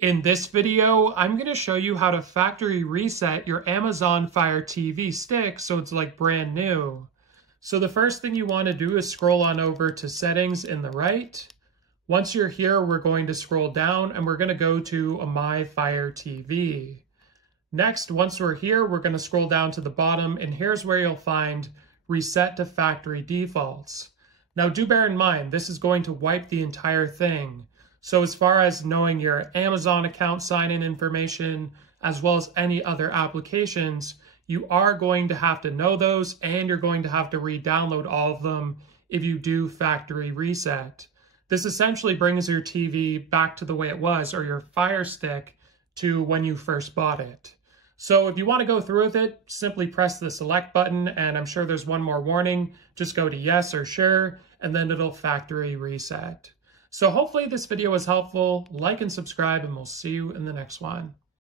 In this video, I'm going to show you how to factory reset your Amazon Fire TV stick so it's like brand new. So the first thing you want to do is scroll on over to settings in the right. Once you're here, we're going to scroll down and we're going to go to My Fire TV. Next, once we're here, we're going to scroll down to the bottom and here's where you'll find Reset to Factory Defaults. Now do bear in mind, this is going to wipe the entire thing. So as far as knowing your Amazon account sign-in information, as well as any other applications, you are going to have to know those and you're going to have to re-download all of them if you do factory reset. This essentially brings your TV back to the way it was, or your Fire Stick to when you first bought it. So if you want to go through with it, simply press the select button, and I'm sure there's one more warning. Just go to yes or sure, and then it'll factory reset. So hopefully this video was helpful. Like and subscribe, and we'll see you in the next one.